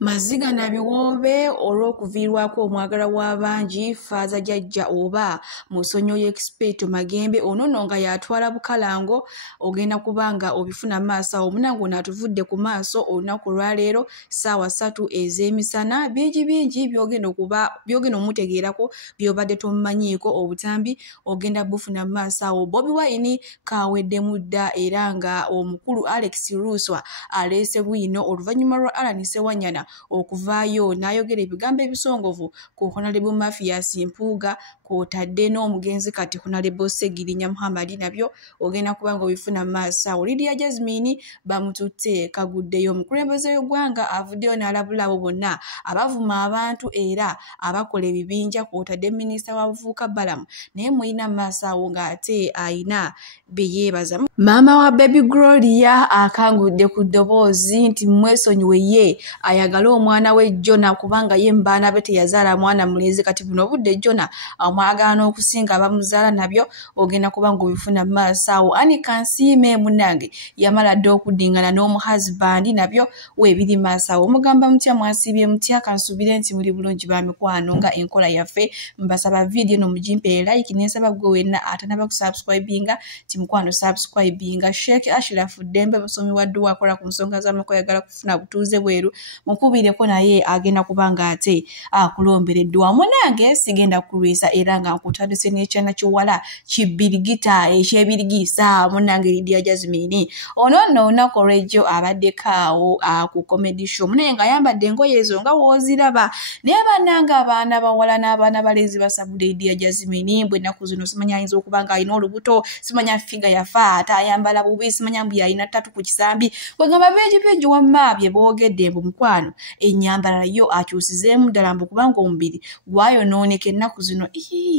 Maziga na biwobe olw'okuviirwako omwagala w'abangi Faaza Jjajja oba Musonyoyo Expert Magembe ono nga yatwala Bukalango ogenda kubanga obifuna maaso awo Munange ono atuvudde ku maaso olunaku lwaleero ssaawa 3 ez'emisana bingi byogenda omutegeerako byobadde tomumanyiiko obutambi ogenda bufuna maaso awo Bobi Wine kawedde mudda era nga omukulu Alex Luswa aleese bwino oluvannyuma lwa Alan Sewanyana okuvaayo n'ayogera ebigambo ebisongovu ku Honorable Mathias Mpuuga kw'otadde n'omugenzi kati Honorable Segirinya Muhammad nabyo ogenda kubanga obifuna maaso awo Lydia Jasmine bamututte kaguddeyo omukulembeze w'eggwanga avuddeyo n'alabula abo bonna abavuma abantu era abakola ebibinja kw'otadde minisita w'abavubuka Balamu naye mulina maaso awo ng'ate ayina bye yeebaza. Maama wa Baby Gloria akangudde ku ddoboozi nti mwesonyiwe ye ayagala omwana we Jona kubanga ye mbaana be teyazaala mwana mulenzi kati buno budde Jona amwagala n'okusinga abamuzaala nabyo ogenda kubanga obifuna maaso awo. Annie Kansiime munnange yamala dda okuddingana n'omuhazibandi nabyo weebiri maaso awo. Mugamba mutya mwasiibye mutya kansuubire nti muli bulungi ba mikwano nga enkola yaffe mbasaba vidiyo no mugimpe like n'ensaba gwe wenna atanaba kusubscribinga ti mukwano subscribinga. Sheikh Ashraf Dembe musomi wa dduwa akola ku nsonga z'amako yagala kufuna butuuze bweru mukubireko naye agenda kubanga ate akulombera edduwa munange sigenda kulwisa era nga nkutandise n'ekyana kiwala kibbirigita ekyebirigisa munange Lydia Jasmine ono nno olunaku olw'ejjo abaddekaawo ku comedy show munaye nga ayambadde engoye ezo nga wooziraba naye bannange abaana bawala n'abaana balenzi basabudde Lydia Jasmine bwe ennaku zino simanya ayinza okuba nga alina olubuto simanya figa yafa ate ayambala bubi simanya mbu yalina ttatu ku kisambi bwegamba bingi wamma bye boogedde mbu mukwano ennyambala yo akyusizeemu ddala mbu kubanga omubiri gwayonooneka ennaku zino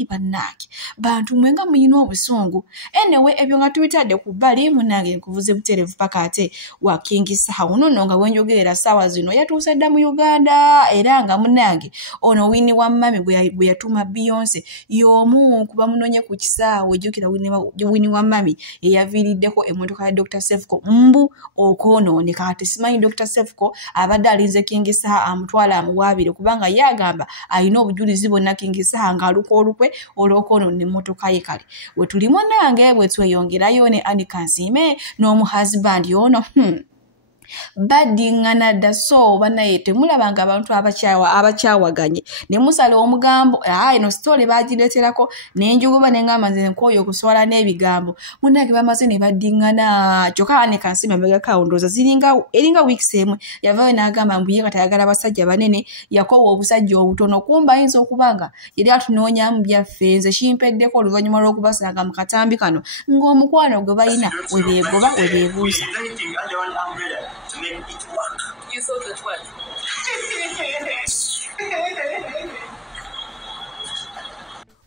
bannange bantu mwenga muyina obusungu enewe ebyo nga tubitadde ku bbali munange nkuvuze buterevu paka ate wa King Saha nno nga wenjogerera ssaawa zino yatuuse dda mu Uganda era nga munange ono Winnie Wamami gwe yatuma Beyonce y'omu kuba munonye ku kisaawe jjukira Winnie Wamami eyaviiriddeko emmotoka ya Dr. Sefco mbu okwonooneka ate simanyi Dr. Sefco abadde alinze King Saha amutwala amuwaabire kubanga yagamba alina obujulizi bonna King Saha ng'aluka olukwe olw'okwonoona emmotoka ye kale we tuli munange bwe tweyongerayo ne Annie Kansiime n'omuhazibandi ono baddingana dda so banaye temulabanga abantu abakyawaganye ne musala omugambo eno sitole bagireeterako n'enjuguba n'engamba nze nkooye okuswala n'ebigambo munnange bamaze ne baddingana kyokka Annie Kansiime amegakaawo ndowooza eringa weeks emu yavaayo n'agamba mbu ye kati ayagala abasajja banene yakoowa obusajja obutono kumba ayinza okuba nga yali atunoonyamu byaffe nze kimpeddeko oluvannyuma lw'okubasanga mu katambi kano ng'omukwano gwe balina we beegoba we beebuuza. To make it work. You thought it worked.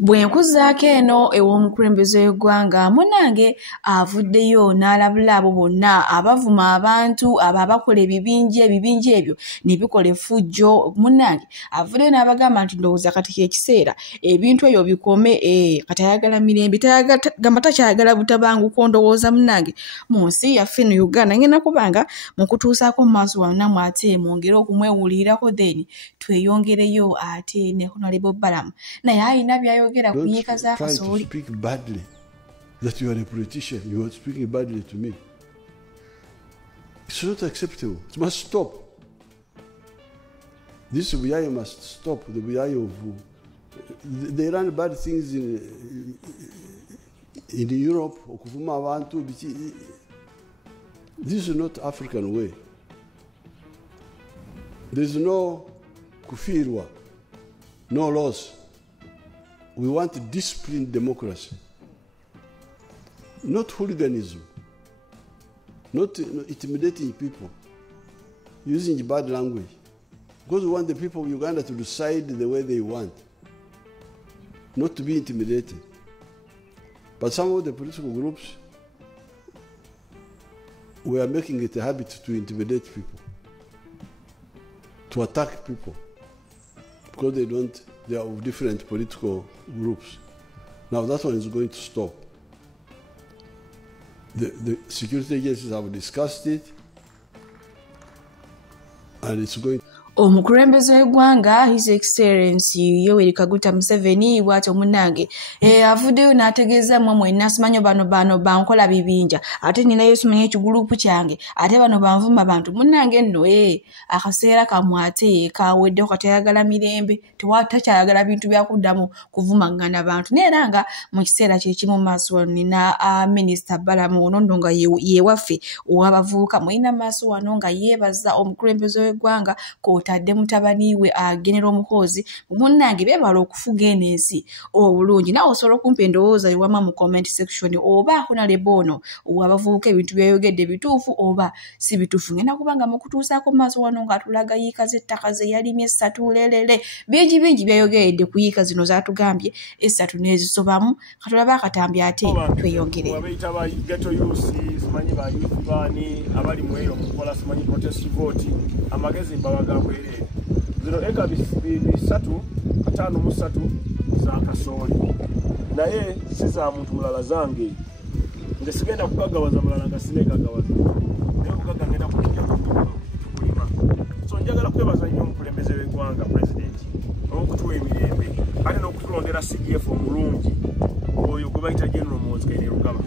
Bwe nkuzaako eno ew'omukulembeze w'eggwanga munnange avuddeyo n'alabula abo bonna abavuma abantu abo abakola ebibinja ebyo ne bikola effujjo munnange avuddeyo n'abagamba nti ndowooza kati ky'ekiseera ebintu ebyo bikome kati ayagala mirembe gamba takyayagala butabanguko ndowooza munnange mu nsi yaffe eno Uganda ngenda kubanga mu kutuusaako mu maaso wanamu ate mwongere okumwewulirirako then tweyongereyo ate ne Honorable Balamu naye alina by'ayogera. Don't try to speak badly that you are a politician. You are speaking badly to me. It's not acceptable. It must stop. This Buyayo must stop. The Buyayo of they run bad things in Europe. This is not African way. There is no kufirwa, no laws. We want disciplined democracy, not hooliganism, not intimidating people, using bad language, because we want the people of Uganda to decide the way they want, not to be intimidated. But some of the political groups were making it a habit to intimidate people, to attack people, because they are of different political groups. Now that one is going to stop. The security agencies have discussed it, and it's going Omukulembeze w'eggwanga His Excellency Yoweri Kaguta Museveni bw'atyo munnange avuddeyo n'ategeeza mmwe mwenna simanyi bano bankola bibinja ate ninayo simanyi ekigulupu kyange ate bano banvuma bantu munnange nno akaseera kamwate kaweddeho katayagala mirembe takyayagala bintu byakuddamu kuvumagana bantu neera nga mu kiseera kyekimu maaso wano nina minisita Balamu Onondo nga yewaffe owabavubuka mulina maaso wano nga yeebaza omukulembeze w'eggwanga tadde mutabani we agenera omukozi munnange bebala okufuga eno ensi obulungi nawe osobola okumpa endowooza ewama mu comment section oba honorable ono owabavubuka ebintu byayogedde bituufu oba si bituufu ngenda kubanga mukutuusaako maaso wano ng'atulaga yiika z'ettaka ze yalimye 3 lelele bingi byayogedde ku yiika zino zaatugambye 3 n'ezisobamu katulaba akatambi ate tweyongere abayita ba ghetto youth simanyi ba youth bani abali mu eyo mukola simanyi protest vote amagezi mbabagambwe zino eka bisatu 53 za Kasoli naye siza muntu mulala zange nze sigenda kugagawaza mulala nga sinegagawaza naye kugaga ngenda kujja kulima so njagala kwebaza nnyo omukulembeze w'eggwanga president okutuwa emirembe ate n'okutulondera CDF omulungi oyo gwe bayita General Muzikaine Rugaba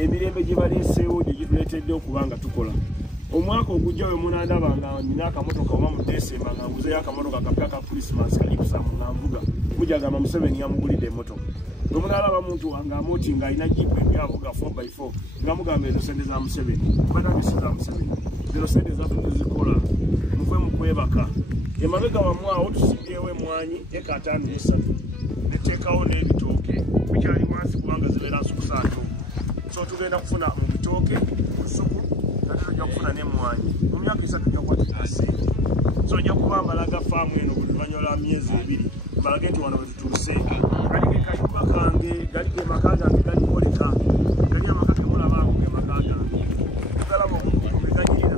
emirembe gye baleeseewo gye gituleetedde okubanga tukola omwaka ogujja we munandaba nga nina akamotoka oba mu Desemba nga nguzeyo akamotoka kapya ka Christmas kali kusaamu nga nvuga mujagamba Museveni yamugulidde emmotoka bwe munalaba muntu wange amuti ng'alina jipu ebyavuga 4x4 nga mugamba ezo sente za Museveni banange si za Museveni zino sente zaffe tuzikola muve mu kwebaka emabega wamwawo tusigyewo emwanyi eka 5 neteekawo n'ebitooke bikyali wansi kubanga zibeera nsukusaatu so tugenda kufuna mu bitooke lusuku ate tujja kufuna n'emwanyi mu myaka 3 tujja kuba tulina sente so ojja kuba mbalaga faamu eno buli luvannyuma lwa myezi 2 mbalage nti wano we tutuuse galige kayumba kange galige maka gange galikoleka gali amaka gemulabaako ge maka gange tugalaba omuganyirira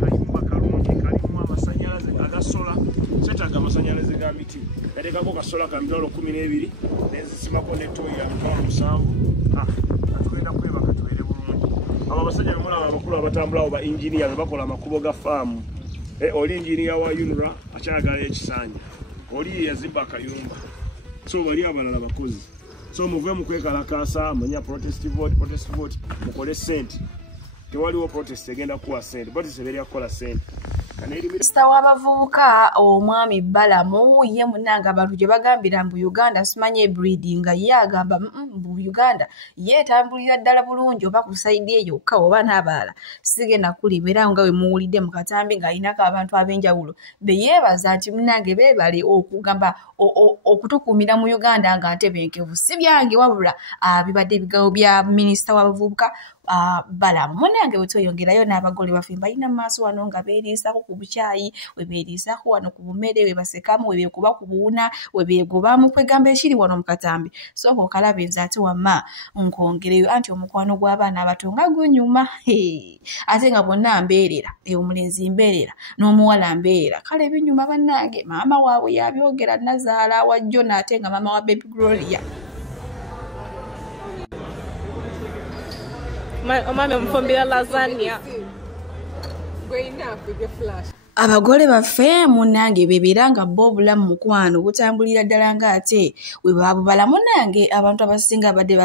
kayumba kalungi kalimu amasanyalaze agasola setaga amasanyalaze ga miti gatekako kasola ka mitwalo 12 nenzisimako netoyi ya mitwalo 7 tugenda kwebaka tubeere bulungi abo abasajja bemulaba abakulu abatambula abo ba engineer bebakola amakubo ga faamu oli engineer wa UNRA akyagala ekisanja oli yazimba akayumba so bali abalala bakozi so muve mu kwekalakaasa manya protest vote mukole sente tewaliwo protest egenda kuwa sente protest ebeera kukola sente Minisita w'abavubuka omwami Balamu ye munnanga abantu gye bagambira mu Uganda simanyi breeding nga ye agamba mu Uganda ye tambulira ddala bulungi oba ku side eyo ka oba n'abalala sigenda kulibera nga we muwulidde mu katambi ng'alinako abantu ab'enjawulo be yeebaza nti munnange beebale okugamba okutukuumira mu Uganda nga ntebenkevu si byange wabula bibadde ebigambo bya minisita w'abavubuka Balamu munnange bwe tweyongerayo n'abagole baffe balina maaso wano nga beeriisako ku bukyayi we beeriisako wano ku bumere we basekamu we beekuba ku buwuna we beegobamu kwegamba ekiri wano mu katambi sooka okalabe nze ate wamma nkwongereyo anti omukwano gw'abaana abato nga gunyuma ate nga bonna mbeerera omulenzi mbeerera n'omuwala mbeerera kale binyuma bannange maama waabwe yabyogera Nazaala wa Jona ate nga maama wa Baby Gloria Mama mfumbira lasagna. Going up with the flash. Abagole baffe munnange bebeera nga bo obulamu mukwano butambulira ddala ng'ate we babubala munnange abantu abasinga babadde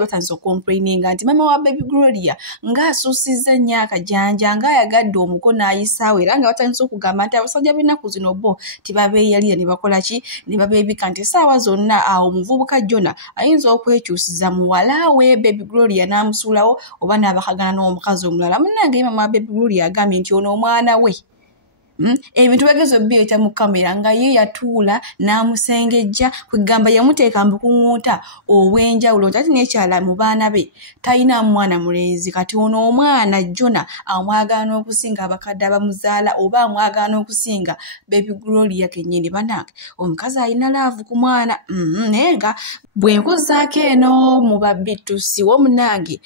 batandise okomplaininga nti mama wa Baby Gloria ng'asuusizza nnyo akajanja ng'ayagadde omuko n'ayisaawo era nga batandise okugamba nti abasajja b'ennaku zino bo tibabeeyalira ne bakola ki ne babeebika nti essaawa zonna awo omuvubuka Jona ayinza okwekyusiza muwala we Baby Gloria n'amusuulawo oba n'abakagana n'omukazi omulala munnange mama wa Baby Gloria agambye nti ono omwana we ebintu bagezo byeta mu kamera nga ye yatuula n'amusengejja kwegamba yamuteeka mbukuŋŋuuta obw'enjawulo nti ate n'ekyala mu baana be talina mwana mulenzi kati ono omwana Jona amwagala n'okusinga abakadde abamuzaala oba amwagala n'okusinga Baby Gloria kennyini bannange omukazi alina laavu ku mwana naye nga bwe nkuzaako eno mu babitusi womunange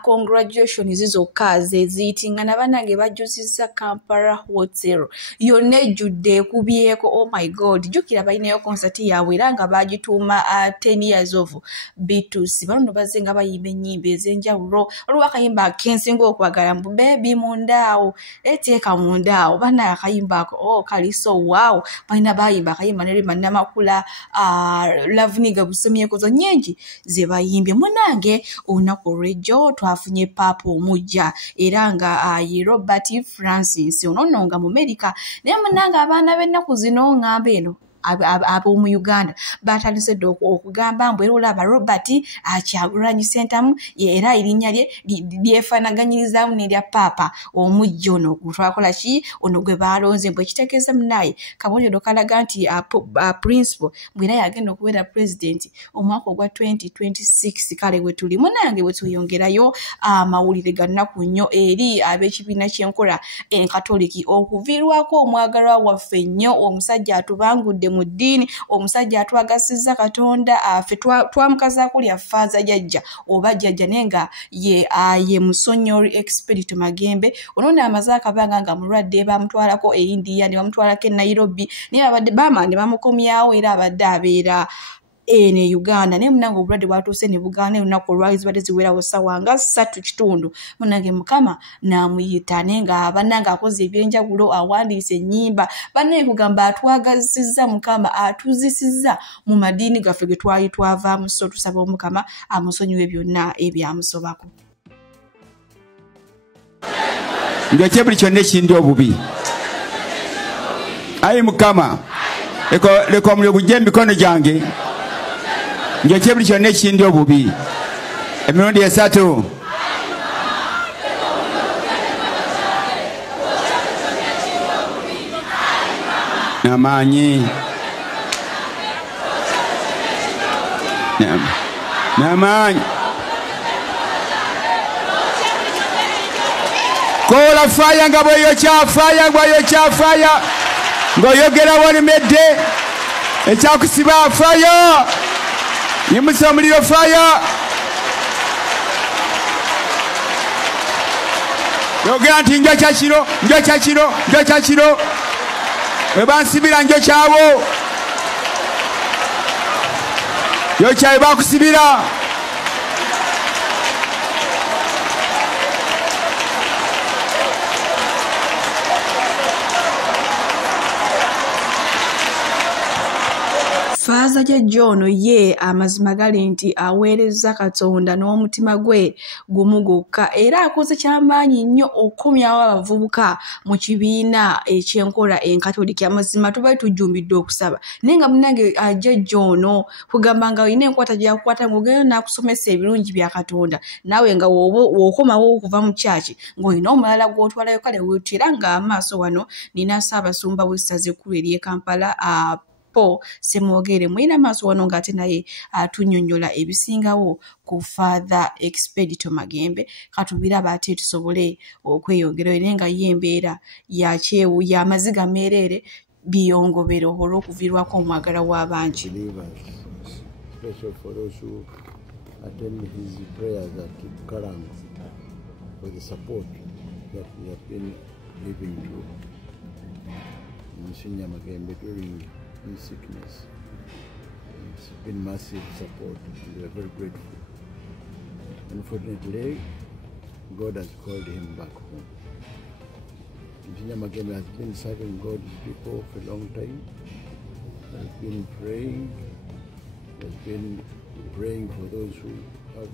congratulations zokka zeziyitingana bannange bajjuzizza Kampala Hotel Cathedral yonna ejjudde ekubyeko. Oh my god, jjukira balinayo concert yaabwe era nga bagituuma 10 years of Beatles. Bano bazze nga bayimba ennyimba ez'enjawulo. Waliwo akayimba kensinga okwagala mbu bebi mundaawo eteeka mundaawo bana akayimba ako kali so wow. Balina bayimba akayimba ne Namakula Lavuniga Busomyeko zo nnyingi ze bayimbye. Munange olunaku olw'ejjo twafunye paapa omujja era nga ye Robert Francis ono nga mu America. Naye munange abaana b'ennaku zino ng'amba eno ab'omu Uganda batandise dde okugamba mbu era olaba Robert Kyagulanyi Ssentamu era erinnya lye lyefaanaganyirizamu n'erya paapa omujja ono gutwakola ki ono gwe baalonze mbu ekitegeeza munaye kabonero kalaga nti principal mbwe era yagenda okubeera president omwaka ogwa 2026. Kale bwe tuli munange bwe tuyongerayo amawulire ga nnaku nnyo eri ab'ekibiina ky'enkola enkatoliki okuviirwako omwagalwa waffe nnyo omusajja atubangudde mu ddiini, omusajja atwagasizza Katonda ffe twamukazaako lya faaza jjajja oba jjajja naye nga ye Musonyori Expedito Magembe. Ono n'amaze akabanga nga mulwadde bamutwalako e India ne bamutwalako e Nairobi naye abadde baama ne bamukomyawo era abadde abeera ene Uganda. Naye munange obulwadde bwatuuse ne bugaana olunaku olwali zibadde ziwerawo ssaawa nga 3:30 munange Mukama n'amuyita naye nga bannange akoze ebyenjawulo awandiise ennyimba bannaye kugamba atwagasizza Mukama atuzisizza mu madiini gaffe ge twali twavaamu. So tusaba Omukama amusonyiwe byonna ebyamusobako. Ndeke buli kyonna ekindi obubi. Ayi Mukama leka omuliro gujje mu mikono gyange ndeke buli kyonna ekindi obubi. Emirundi 3 n'amaanyi n'amaanyi kola faya nga bweyokya faya ng'oyogera wolimedde ekyakusiba faya yimusa omuliro faya yogera nti njokya kiro we bansibira njokyawo yokya we bakusibira Faaza jjajja ono ye amazima gali nti aweereza Katonda n'omutima gwe gumu gwokka era akoze kyamaanyi nnyo okukomyawo abavubuka mu kibiina eky'enkola enkatoliki. Amazima tubaali tujjumbidde okusaba naye nga munange jjajja ono kugamba nga olina enkwata gyakukwata ng'ogenda n'akusomesa ebirungi bya Katonda naawe nga w'okomawo okuva mu kyaki ng'olina omulala gw'otwalayo. Kale weetu era nga amaaso wano nina Ssaabasumba w'essaza ekkulu ery'e Kampala Semwogere mwina maaso wano ng'ate naye atunnyonnyola ebisingawo ku Father Expedito Magembe. Katubiraba ate tusobole okweyongerayo naye nga ye embeera yakyewu y'amaziga meereere biyongobero olw'okuviirwako omwagala w'abangi. Especially for those who attend his prayers at Karango for the support that we have been giving to Monsignor Magembe during his sickness. It's been massive support and we are very grateful. Unfortunately, God has called him back home. Monsignor Magembe has been serving God's people for a long time. He has been praying. He has been praying for those who have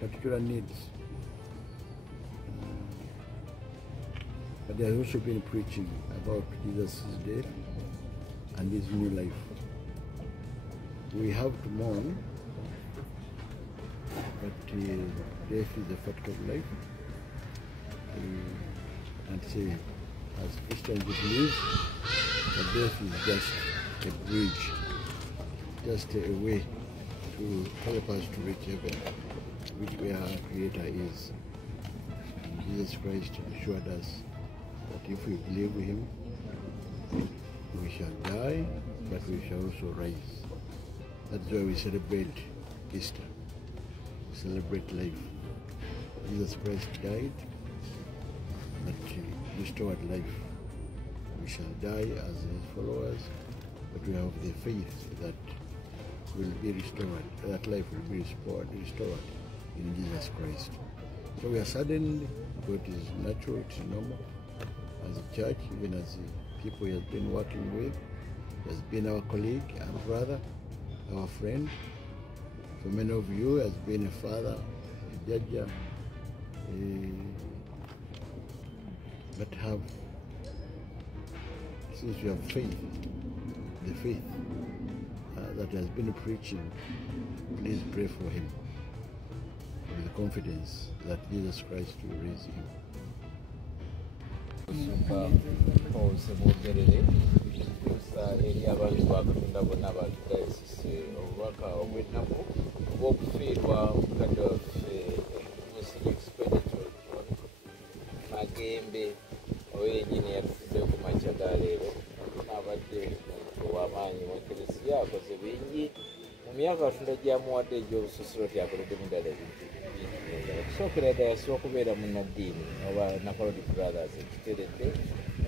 particular needs. But he has also been preaching about Jesus' death and his new life. We have to mourn, but death is a fact of life. And say, as Christians we believe, that death is just a bridge, just a way to help us to reach heaven, which where our Creator is. And Jesus Christ assured us that if we believe him, we shall die, but we shall also rise. That's why we celebrate Easter. We celebrate life. Jesus Christ died, but he restored life. we shall die as his followers, but we have the faith that will be restored, that life will be restored in Jesus Christ. So we are saddened, but it is natural, it is normal. As a church, even as the people he has been working with, he has been our colleague, our brother, our friend. For many of you, has been a father, a judge, but since you have faith, the faith that has been preaching, please pray for him with the confidence that Jesus Christ will raise him. Myaka tunajjamuwadde egy'obususiro tyakoledde mudala ebintu okusookera ddala yasobola okubeera munnaddiini oba Nakalodi Brothers ekiteredde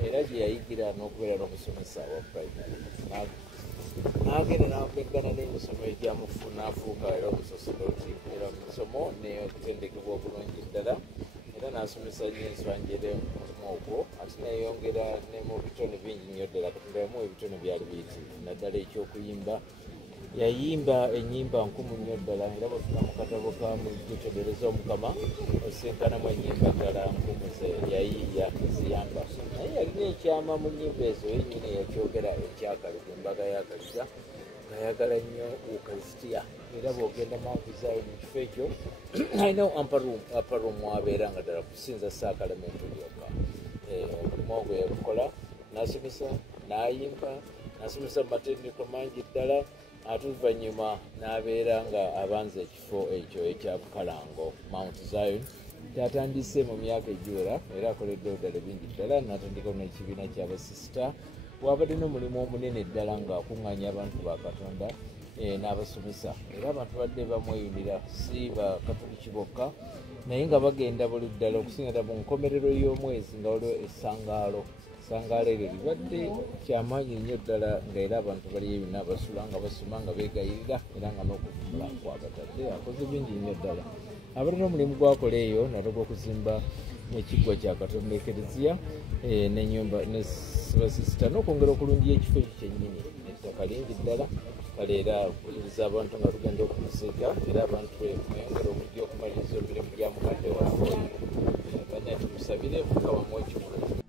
era gye yayigira n'okubeera n'omusomesa wa primary n'agenda n'akeggana n'emisomo egyamufu n'afuuka era omusosiroti era mu misomo n'okutendekebwa obulungi ddala era n'asomesa nnyo enswanjere omulimu ogwo ate neeyongera ne mu bitone bingi nnyo ddala katondamu ebitone byali biyitirivu naddala eky'okuyimba yayimba ennyimba nkumu nnyo ddala era bwetuna mu katabo kamu gutegereza omukama osenkanamu ennyimba ddala nkumu yayiiya ziyamba naye yalina ekyama mu nnyimba ezo yennyini yakyogera ekyakaliga embaga yakaliga ngayagala nnyo ukalisitiya era bw'ogenda manvuzayo mu kifo ekyo alinawo amparum abeera nga ddala kusinza saakalamento lyokka omulimu ogwo yagukola n'asomesa n'ayimba n'asomesa mu matendeko mangi ddala ate oluvannyuma n'abeera nga abanza ekifo ekyo ekya Bukalango Mount Zion kyatandise mu myaka egiwera era akoleddewo ddala bingi ddala n'atandikawo n'ekibiina ky'abasisita wabadde n'omulimu omunene ddala ng'akuŋŋaanya abantu ba Katonda n'abasomesa era abantu badde bamweyunira si bakatoliki bokka naye nga bagenda buli ddala okusingira mu nkomerero y'omwezi nga waliwo essangaalo eryo libadde kyamaanyi nnyo ddala nga era abantu bali ebina basula nga basoma nga beegayirira era nga n'okuvumula kwabatadde akoze bingi nnyo ddala abali n'omulimu gwakola eyo nalwo gw'okuzimba ekiggwa kya Katonda ekereziya n'ennyumba ne basisita n'okwongera okulungi ekifo ekyo kyennyini ettaka lingi ddala kale era okuyiriza abantu nga tugenda okumusiga era abantu mweyongera okujja okumaliriza emirimu gya mukadde waffe banya tumusabire mukawamu ekimulungi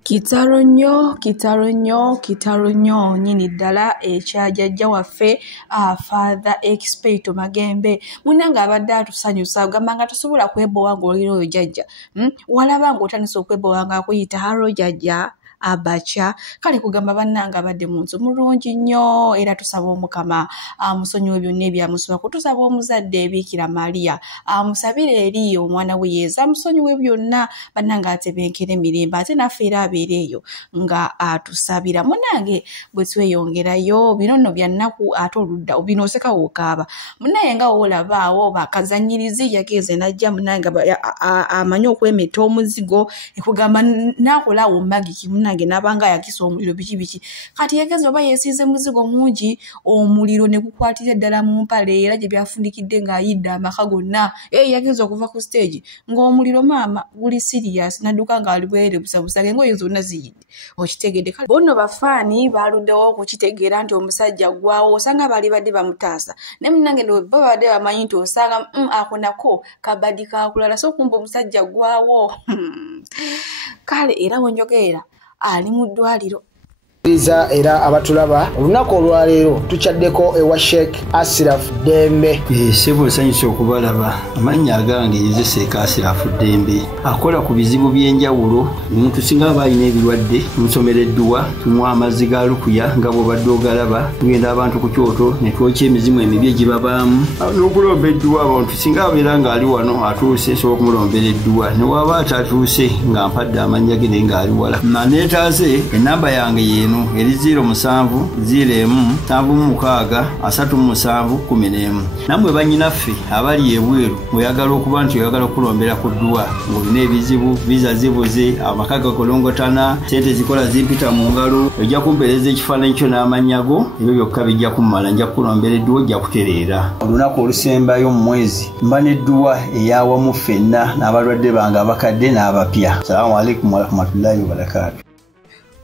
kitalo nnyo nnyini ddala ekya jjajja waffe Father Expeto Magembe munnange abadde atusanyusa ogamba nga tosobola kwebowa ng'olira oyo jjajja walaba ng'otandisa okwebowa ng'akuyita haro jjajja Abacha kale kugamba bannanga abadde mu nsi mulungi nnyo era tusaba omukama amusonyiwe byonna ebyamusibako tusaba omuzadde Bikira Maria amusabire eri omwana we Yesu amusonyiwe byonna bannanga atebenkera emirembe ate naffe era abeere eyo nga atusabira munnange bwe tweyongerayo bino nno bya nnaku ate oludda bino oseka wookaaba munnaye nga woolabaawo bakazanyirizi yagenze najja munnange amanyi okwemeta omuzigo ekugamba naakolaawo magiki nange nabanga yakisa omuliro biki kati yageze oba yesize muzigo mungi omuliro ne gukwatira ddala mu mpale era gye byafundikidde ng'ayidde amaka gonna yageze okuva ku stage ng'omuliro maama guli serious nadduka ng'ali bwere busabusa ng'engoye zonna ziyidde okitegedde kale bonno bafaani baluddewo okukitegeera nti omusajja gwawo osanga bali badde bamutaasa ne munnange bo badde bamanyi nti osanga ako nako kabadi kakulala so kumba omusajja gwawo kale era wenjogeera ali mu ddwaliro era abatulaba olunaku olwaleero tukyaddeko ewa Sheikh Ashraf Dembe sebo sanyusa okubalaba amannya agange Seeka Ashraf Dembe akola ku bizibu by'enjawulo omuntu singa aba alina ebirwadde musomereddwa tumuwa amazzi ga lukuya nga bw'obadde ogalaba tugenda abantu ku kyoto ne twokya emizimu emibi egibabaamu n'okulomba edduwa abantu singa abeera ng'ali wano atuuse sobola okumulombera edduwa ne waba atatuuse nga mpadde amannya ge naye ng'ali wala naneetaase ennamba yange yeeno 5 eri 07-01-37-11 namwe banyinaffe abali ebweru oyagala okuba nti oyagala okulombera ku ddwa ng'olina ebizibu viza zibuze amaka gakolongotana sente zikola zimpita mu ngalo ojja kumpeereza ekifaananyi kyo n'amanyago ebyo byokka bijja kummala nja kukulombera edduwa ojja kutereera olunaku olusembayo mu mwezi mba n'edduwa eyawamu ffenna n'abalwadde bange abakadde n'abapya. Salaamu alaikum warahmatullahi wabarakatuh.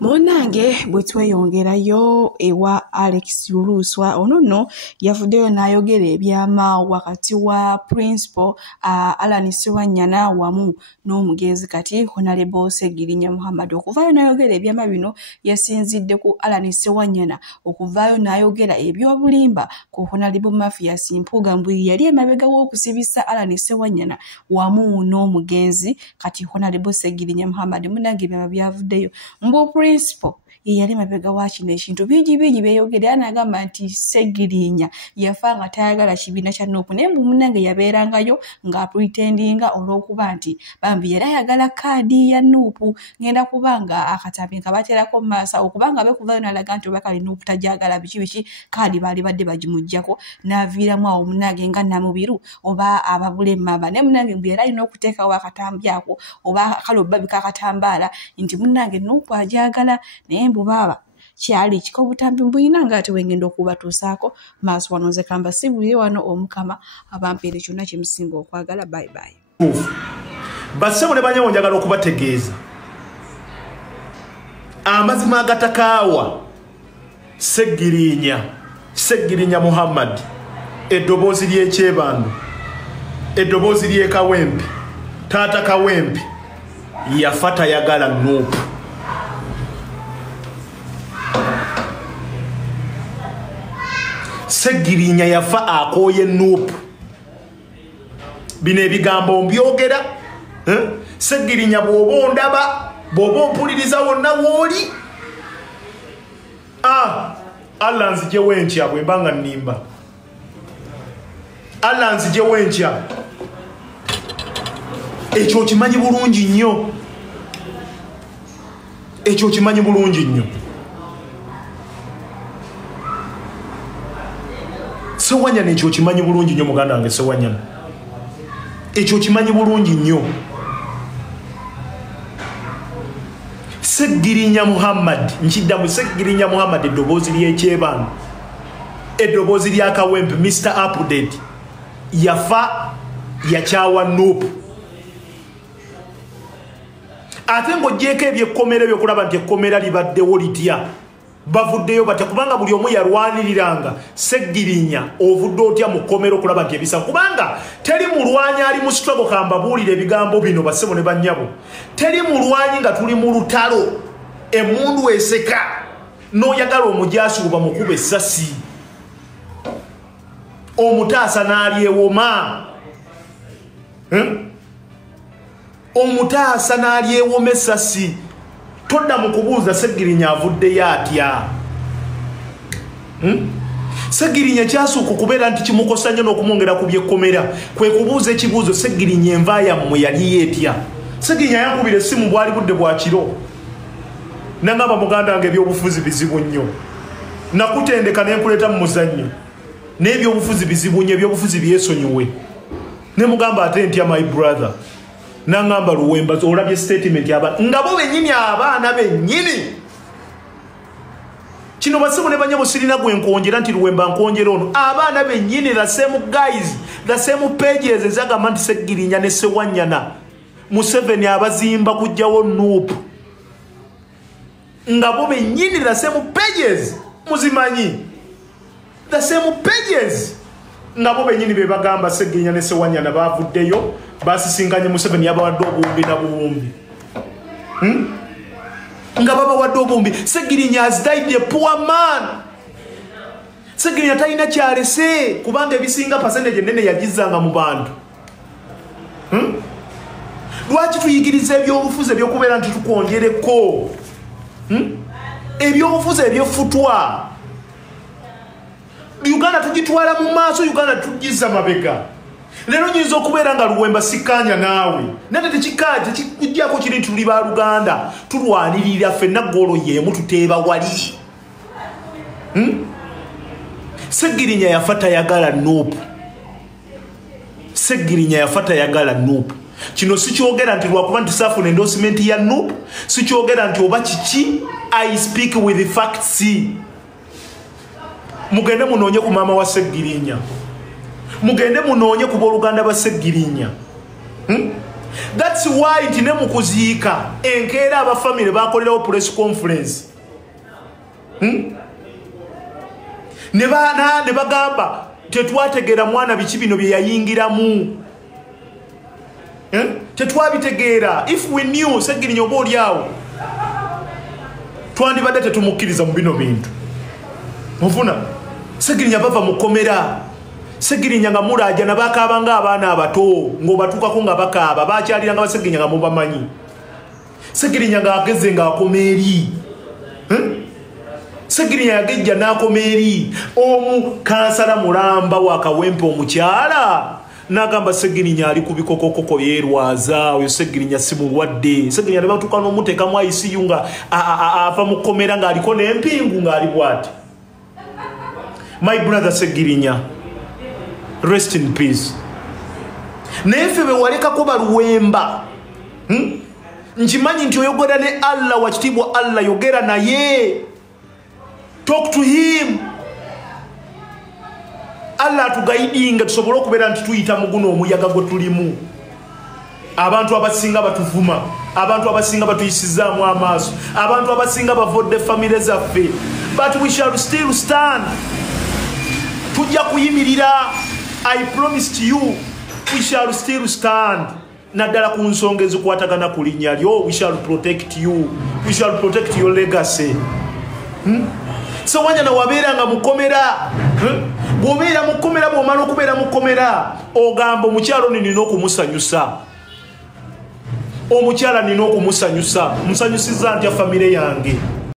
Munange bwe tweyongerayo ewa Alex Luluswa ono yavuddeyo n'ayogera ebyama wakati wa principal Alan Sewanyana wamu n'omugenzi kati Honorable Segirinya Muhammad. Okuvaayo n'ayogera ebyama bino yasinzidde ku Alan Sewanyana okuvaayo n'ayogera ebyobulimba ku Honorable Mafias Mpuga mbwi yali emabega w'okusibisa Alan Sewanyana wamu n'omugenzi kati Honorable Segirinya Muhammad. Munange ebyama byavuddeyo mbu principal yali mabega wa kino ekintu bingi beeyogera anagamba nti Segirinya yafa nga tayagala kibiina kya Nuupu naye munange yabeerangayo nga pretendinga olw'okuba nti bambi yali ayagala kaadi ya Nuupu ngenda kubanga akatambi nga baterako mu maaso okubanga beekuvayo n'alaga nti obakali Nuupu tajagala biki kaadi baali badde bagimuggyako n'aviiramu awo munange nga Namubiru oba ababule mamba naye munange mbu era alina okuteekawo akatambi ako oba akaloba bikakatambaala nti munange Nuupu ajagala naye mbu baba kyali kiko butambi mbuyina nga ate wengenda okubatuusaako maaso wano nze kamba sibulire wano omukama abampeere kyonna kyemusinga okwagala. Bye bye. Bassebo ne banyawo njagala okubategeeza amazima agatakaawa Segirinya Muhammad eddoboozi ly'ekyebando eddoboozi ly'ekawempe taata kawempe yafa tayagala Nuupu. Segirinya yafa akooye Nuupu. Bino ebigambo mbyogera Segirinya bw'oba ondaba bw'oba ompuliriza wonna w'oli Allah nzijewo enkya bwe mba nga nnimba. Allah nzijewo enkya. Ekyo okimanyi bulungi nnyo. Ekyo okimanyi bulungi nnyo. Sewanyana ekyo kimanyi bulungi nnyo muganda wange Sewanyana. Ekyo kimanyi bulungi nnyo. Segirinya Muhammad nkiddamu Segirinya Muhammad eddoboozi ly'ekyebano eddoboozi ly'akawempe Mr. Update yafa yakyawa Nuupu. Ate ng'oggyeko ebyekkomera byokulaba nti ekkomera libaddewo litya bavuddeyo bate kubanga buli omu yalwaniriranga Segirinya ovudde otya mu kkomero okulaba nti ebisa kubanga teri mulwanyi ali mu struggle kambabuulira ebigambo bino bassebo ne bannyabo teri mulwanyi nga tuli mu lutalo emundu eseka n'oyagala omujaasi oba mukuba essasi omutaasa n'alyewoma omutaasa n'alyewoma essasi. Todda mu kubuuza Segirinya avuddeyo atya. Segirinya kyasooka okubeera nti kimukosa nnyo n'okumwongera ku byekkomera kwe kubuuza ekibuuzo Segirinya enva yammwe yali etya. Segirinya yankubira essimu bwali budde bwa kiro nangamba muganda wange ebyobufuzi bizibu nnyo nakutendeka ne nkuleeta mu muzannyo n'ebyobufuzi bizibu nnyo ebyobufuzi byesonyiwe ne mugamba ate ntya my brother nangamba Luwemba olabye statement yaba ngabo bennyini abaana bennyini kino bassebo ne banyabo sirina gwe nkonjera nti Luwemba nkonjera ono abaana bennyini the same guys the same pages ezagamba nti Segirinya ne Sewanyana Museveni abazimba kujjawo Nuupu ngabo bennyini the same pages muzimanyi the same pages ngabo bennyini be bagamba Segirinya ne Sewanyana bavuddeyo basisinkanye Museveni yabawadde obuwumbi na buwumbi nga babawadde obuwumbi. Segirinya has died a poor man. Segirinya talina kyalese kubanga ebisinga percentage ennene yagizanga mu bantu. Lwaki tuyigiriza ebyobufuzi ebyokubeera nti tukwongereko ebyobufuzi ebyefutwa Uganda tugitwala mu maaso Uganda tugiza mabega Lero nyinza okubeera nga Luwemba sikanya naawe nate tekikaje tekijjako kiri tuli ba Luganda tulwanirira ffenna golo yemu tuteeba wali Segirinya yafata yagala Nuupu Segirinya yafata yagala Nuupu kino sikyogera nti lwakuba nti saafuna endorsement ya Nuupu sikyogera nti oba kiki I speak with the facts mugende munoonye ku maama wa Segirinya mugende munoonye ku booluganda ba Segirinya that's why nti ne mukuziika enkeera abafamile bakolerawo press conference ne bagamba tetwategeera mwana biki bino bye yayingiramu tetwabitegeera if we knew Segirinya oba oli awo twandibadde tetumukkiriza mu bino bintu mufuna Segirinya bava mu kkomera Segirinya nga mulaaja nabakaaba ng'abaana abato ng'obatukako nga bakaaba bakyalira nga Basegirinya nga mubamanyi Segirinya ng'ageze ng'akoma eri Segirinya yagejja n'akoma eri omu kansala mulamba wa Kawempe omukyala n'agamba Segirinya ali ku bikokokoko yeerwaza oyo Segirinya si mulwadde Segirinya ne batuuka n'omuteekamu ICU nga ava mu kkomera ng'aliko n'empingu ng'ali bw'ati my brother Segirinya rest in peace naye ffe be walekako Baluwemba nkimanyi nti oyogera ne Allah wakitiibwa Allah yogera naye talk to him Allah atugaidinga tusobole okubeera nti tuyita mu guno omuyaga gwe tulimu abantu abasinga batuvuma abantu abasinga batuyisizaamu amaaso abantu abasinga bavodde famire zaffe but we shall still stand tujja kuyimirira I promised you we shall still stand naddala ku nsonga ezikwatagana ku linnya lyo we shall protect you we shall protect your legacy so wanyana wabeera nga mukomera bw'obeera mukomera bw'omala okubeera mukomera ogamba omukyalo nina okumusanyusa omukyala nina okumusanyusa musanyusiza ntya famire yange